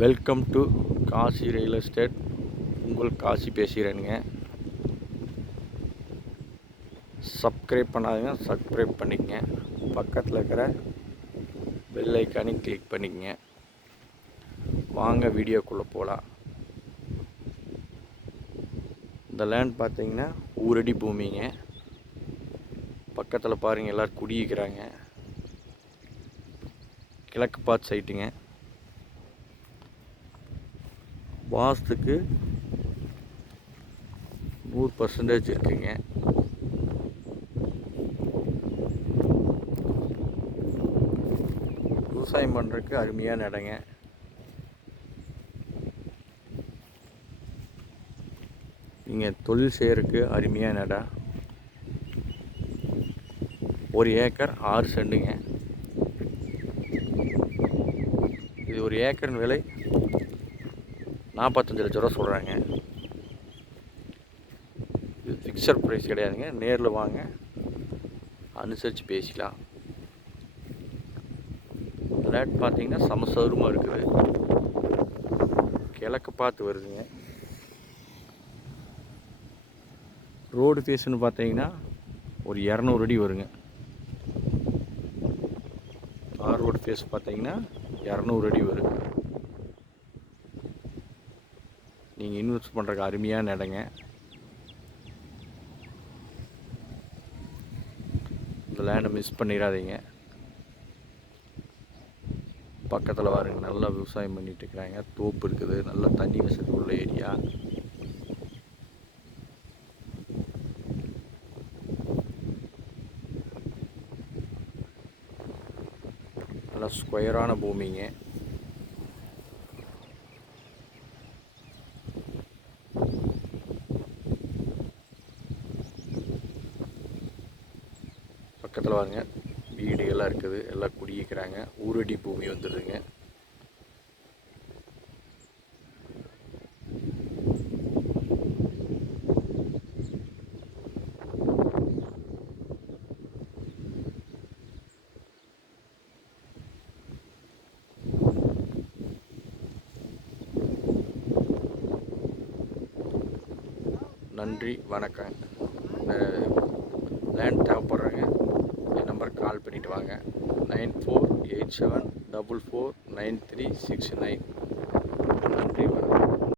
Welcome to Kasi real estate. உங்கள் காசி பேசுகிறேனுங்க. Subscribe பண்ணாதுங்க, சப்ஸ்கிரைப் பண்ணிக்கங்க. பக்கத்தில் இருக்கிற பெல் ஐக்கானையும் கிளிக் பண்ணிக்கங்க. வாங்க வீடியோக்குள்ளே போகலாம். இந்த லேண்ட் பார்த்தீங்கன்னா ஊரடி பூமிங்க. பக்கத்தில் பாருங்கள், எல்லோரும் குடியிருக்கிறாங்க. கிழக்கு பார்த்து சைட்டுங்க. வாஸ்துக்கு 100% இருக்குங்க. விவசாயம் பண்ணுறதுக்கு அருமையான இடங்க. நீங்கள் தொழில் செய்கிறதுக்கு அருமையான இடம். 1 ஏக்கர் 6 சென்ட்டுங்க. இது 1 ஏக்கரின் விலை 45 லட்ச ரூபா சொல்கிறாங்க. இது ஃபிக்ஸட் ப்ரைஸ் கிடையாதுங்க. நேரில் வாங்க, அனுசரித்து பேசிக்கலாம். லேட் பார்த்தீங்கன்னா சமசதுரமாக இருக்குது. கிழக்கு பார்த்து வருதுங்க. ரோடு ஃபேஸ்ன்னு பார்த்தீங்கன்னா ஒரு 200 அடி வருங்க. தார் ரோடு ஃபேஸ் பார்த்தீங்கன்னா 200 அடி வரும். நீங்கள் இன்வெஸ்ட் பண்ணுறதுக்கு அருமையான இடங்க. இந்த லேண்டை மிஸ் பண்ணிடாதீங்க. பக்கத்தில் பாருங்க, நல்லா விவசாயம் பண்ணிட்டு இருக்கிறாங்க. தோப்பு இருக்குது, நல்லா தண்ணி வசதி உள்ள ஏரியா. நல்லா ஸ்கொயரான பூமிங்க. பக்கத்தில் பாருங்க, வீடுகள்லாம் இருக்குது, எல்லாம் குடியிருக்கிறாங்க. ஊரடி பூமி வந்துடுதுங்க. நன்றி, வணக்கம். லேண்ட் தேவைப்படுறேங்க, என் நம்பருக்கு கால் பண்ணிவிட்டு வாங்க. 9487449369.